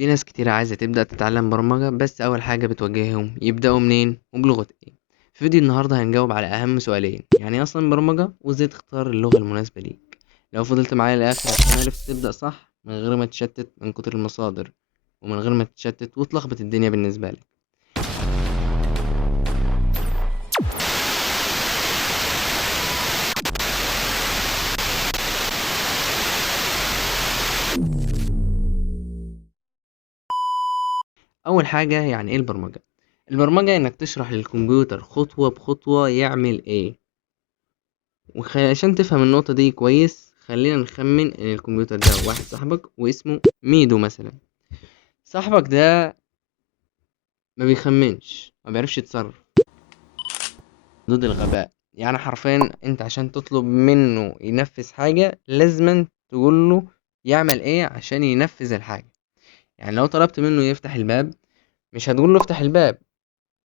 في ناس كتير عايزة تبدأ تتعلم برمجة، بس أول حاجة بتواجههم يبدأوا منين وبلغة ايه. في فيديو النهاردة هنجاوب على أهم سؤالين: يعني إيه أصلا برمجة، وإزاي تختار اللغة المناسبة ليك. لو فضلت معايا للآخر هتكون عرفت تبدأ صح من غير ما تتشتت من كتر المصادر، ومن غير ما تتشتت وتلخبط الدنيا بالنسبة لك. أول حاجة، يعني إيه البرمجة؟ البرمجة إنك تشرح للكمبيوتر خطوة بخطوة يعمل إيه. وعشان تفهم النقطة دي كويس، خلينا نخمن ان الكمبيوتر ده واحد صاحبك واسمه ميدو مثلا. صاحبك ده ما بيخمنش، ما بيعرفش يتصرف، ضد الغباء. يعني حرفيا انت عشان تطلب منه ينفذ حاجة لازما تقوله يعمل ايه عشان ينفذ الحاجة. يعني لو طلبت منه يفتح الباب، مش هتقوله افتح الباب،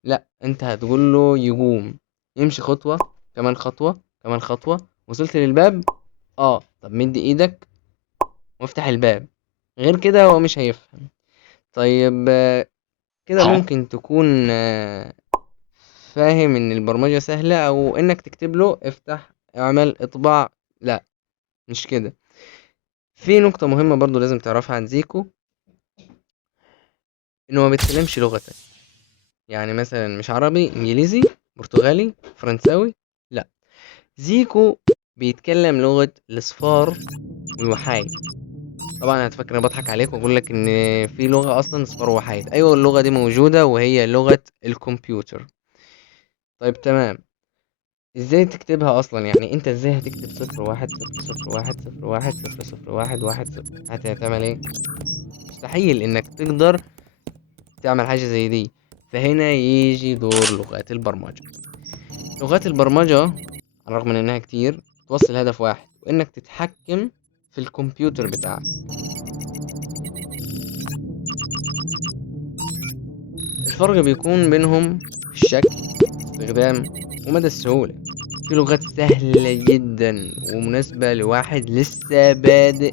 لا، انت هتقوله يقوم، يمشي خطوة، كمان خطوة، كمان خطوة. وصلت للباب، طب مد ايدك وافتح الباب. غير كده هو مش هيفهم. طيب، كده ممكن تكون فاهم ان البرمجة سهلة، او انك تكتب له افتح اعمل اطبع. لا، مش كده. في نقطة مهمة برضو لازم تعرفها عن زيكو، انه ما بيتكلمش لغتك. يعني مثلا مش عربي، انجليزي، برتغالي، فرنساوي، لا. زيكو بيتكلم لغة الاصفار والوحايد. طبعا هتفكر انا بضحك عليك واقول لك ان في لغة اصلا اصفار وحايد. ايوه، اللغة دي موجودة وهي لغة الكمبيوتر. طيب تمام. ازاي تكتبها اصلا؟ يعني انت ازاي هتكتب 010010110011 هتعمل ايه؟ مستحيل انك تقدر تعمل حاجة زي دي. فهنا يجي دور لغات البرمجة. لغات البرمجة على الرغم من انها كتير توصل هدف واحد، وانك تتحكم في الكمبيوتر بتاعك. الفرق بيكون بينهم في الشكل، استخدام، ومدى السهولة. في لغات سهلة جدا ومناسبة لواحد لسه بادئ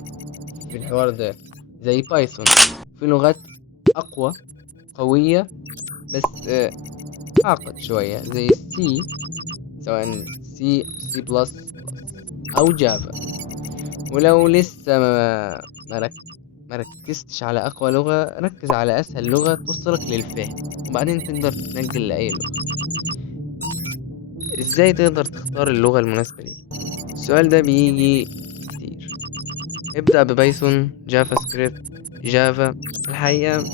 في الحوار ده، زي بايثون. في لغات أقوى، قوية، بس أعقد شوية، زي السي، سواء سي أو سي بلس أو جافا. ولو لسه ما ركزتش على أقوى لغة، ركز على أسهل لغة توصلك للفهم، وبعدين تقدر تتنقل لأي لغة. إزاي تقدر تختار اللغة المناسبة ليك؟ السؤال ده بيجي كتير. ابدأ ببايثون، جافا سكريبت، جافا. الحقيقة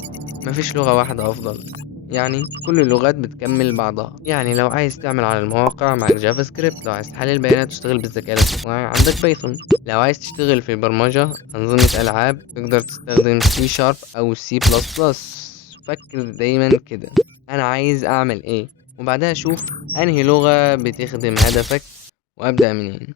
مفيش لغة واحدة أفضل، يعني كل اللغات بتكمل بعضها. يعني لو عايز تعمل على المواقع معك جافا سكريبت، لو عايز تحلل البيانات وتشتغل بالذكاء الاصطناعي عندك بايثون، لو عايز تشتغل في البرمجة أنظمة ألعاب تقدر تستخدم سي شارب أو سي بلس بلس. فكر دايما كده، أنا عايز أعمل إيه، وبعدها أشوف أنهي لغة بتخدم هدفك وأبدأ منين.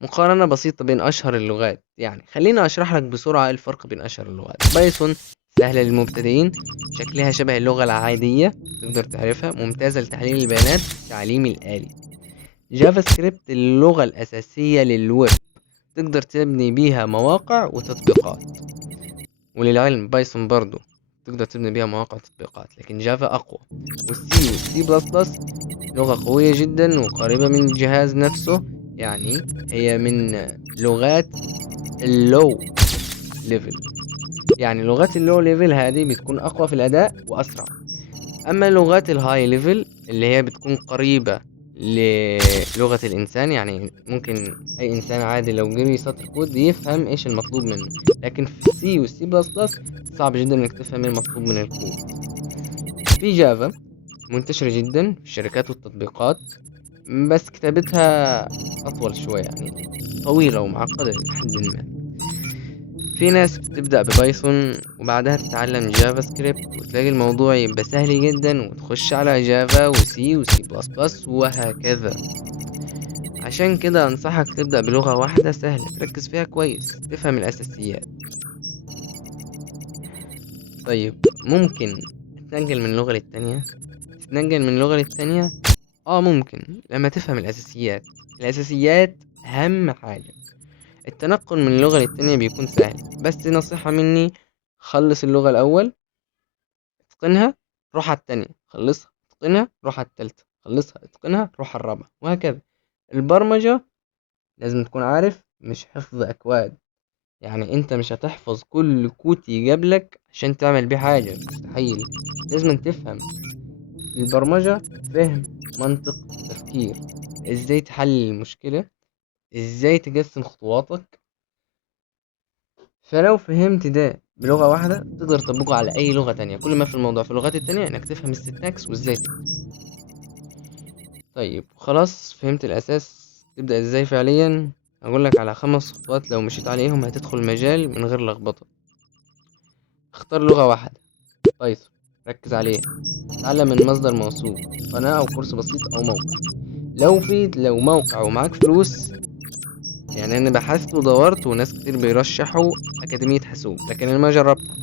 مقارنة بسيطة بين أشهر اللغات. يعني خليني أشرح لك بسرعة إيه الفرق بين أشهر اللغات. بايثون سهلة للمبتدئين، شكلها شبه اللغة العادية، تقدر تعرفها، ممتازة لتحليل البيانات والتعليم الآلي. جافا سكريبت اللغة الأساسية للويب، تقدر تبني بيها مواقع وتطبيقات. وللعلم بايثون برضو تقدر تبني بيها مواقع وتطبيقات، لكن جافا أقوى. والسي بلس بلس لغة قوية جدا وقريبة من الجهاز نفسه. يعني هي من لغات اللو ليفل. يعني لغات اللو ليفل هذه بتكون أقوى في الأداء وأسرع. أما لغات الهاي ليفل اللي هي بتكون قريبة للغة الإنسان، يعني ممكن أي إنسان عادي لو قري سطر كود يفهم إيش المطلوب منه. لكن في السي والسي بلس بلس صعب جدا إنك تفهم إيه المطلوب من الكود. في جافا منتشرة جدا في الشركات والتطبيقات، بس كتابتها أطول شوية، يعني طويلة ومعقدة لحد ما. في ناس بتبدأ ببايثون وبعدها تتعلم جافا سكريبت، وتلاقي الموضوع يبقى سهل جدا وتخش على جافا وسي وسي بلس بلس وهكذا. عشان كده أنصحك تبدأ بلغة واحدة سهلة تركز فيها كويس، تفهم الأساسيات. طيب، ممكن تتنقل من لغة للتانية؟ تتنقل من لغة للتانية؟ ممكن لما تفهم الأساسيات. الأساسيات أهم حاجة. التنقل من لغة للتانية بيكون سهل، بس نصيحة مني: خلص اللغة الأول، اتقنها، روح على التانية، خلصها، اتقنها، روح على التالتة، خلصها، اتقنها، روح على الرابعة، وهكذا. البرمجة لازم تكون عارف، مش حفظ أكواد. يعني انت مش هتحفظ كل كود يجابلك عشان تعمل بيه حاجة، مستحيل. لازم تفهم البرمجة، فهم، منطق، تفكير، ازاي تحل المشكلة، ازاي تقسم خطواتك. فلو فهمت ده بلغة واحدة تقدر تطبقه على أي لغة تانية. كل ما في الموضوع في اللغات التانية إنك تفهم السنتاكس وإزاي تكتب. طيب خلاص فهمت الأساس، تبدأ إزاي فعليا؟ أقولك على 5 خطوات لو مشيت عليهم هتدخل المجال من غير لخبطة. اختار لغة واحدة، بايثون، ركز عليها. اتعلم من مصدر موثوق، قناة أو كورس بسيط أو موقع. لو موقع ومعاك فلوس، يعني أنا بحثت ودورت وناس كتير بيرشحوا أكاديمية حاسوب، لكن أنا ما جربتها.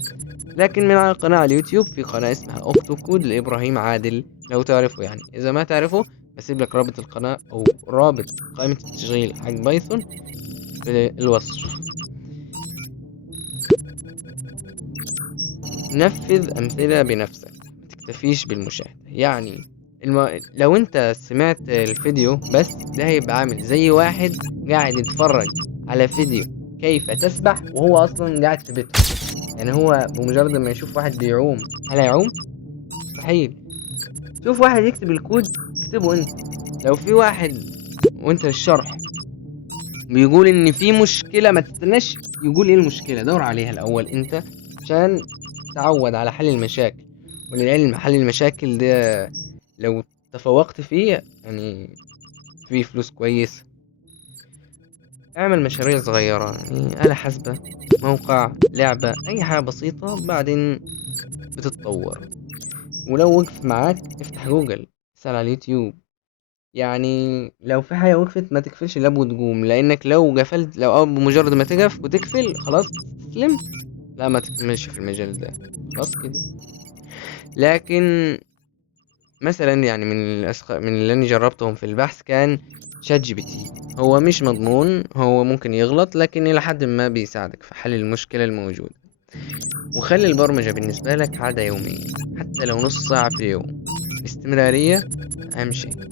لكن من على القناة على اليوتيوب في قناة اسمها اوكتو كود لإبراهيم عادل، لو تعرفه يعني. إذا ما تعرفه بسيب لك رابط القناة أو رابط قائمة التشغيل حق بايثون في الوصف. نفذ أمثلة بنفسك، متكتفيش بالمشاهدة. يعني لو انت سمعت الفيديو بس، ده هيبقى عامل زي واحد قاعد يتفرج على فيديو كيف تسبح وهو أصلا قاعد في بيته. يعني هو بمجرد ما يشوف واحد بيعوم، هل هيعوم؟ مستحيل. شوف واحد يكتب الكود، اكتبه انت. لو في واحد وانت الشرح بيقول ان في مشكلة، ما تستناش يقول ايه المشكلة، دور عليها الاول انت عشان تعود على حل المشاكل. وللعلم حل المشاكل ده لو تفوقت فيه يعني فيه فلوس كويس. اعمل مشاريع صغيرة، يعني آلة حاسبة، موقع، لعبة، اي حاجة بسيطة، بعدين بتتطور. ولو وقف معاك افتح جوجل، اسأل على اليوتيوب. يعني لو في حاجة وقفت ما تقفلش اللاب وتقوم، لانك لو قفلت، لو أول بمجرد ما تقف وتقفل خلاص تستسلم، لا ما تكملش في المجال ده، خلاص كده. لكن مثلا يعني من اللي انا جربتهم في البحث كان شات جي بي تي. هو مش مضمون، هو ممكن يغلط، لكن الى حد ما بيساعدك في حل المشكلة الموجودة. وخلي البرمجة بالنسبة لك عادة يومية، حتى لو نص ساعة في اليوم. الاستمرارية أهم شيء.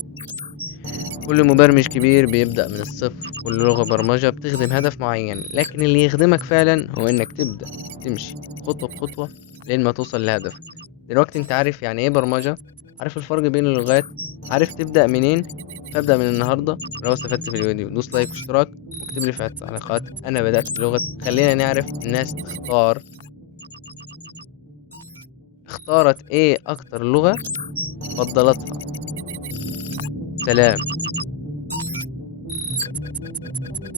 كل مبرمج كبير بيبدأ من الصفر، كل لغة برمجة بتخدم هدف معين، لكن اللي يخدمك فعلا هو انك تبدأ تمشي خطوة بخطوة لين ما توصل لهدفك. دلوقتي انت عارف يعني ايه برمجة، عارف الفرق بين اللغات، عارف تبدأ منين. فابدأ من النهاردة. لو استفدت في الفيديو دوس لايك واشتراك، واكتب لي في التعليقات انا بدأت بلغة. خلينا نعرف الناس اختارت ايه اكتر لغة فضلتها. سلام.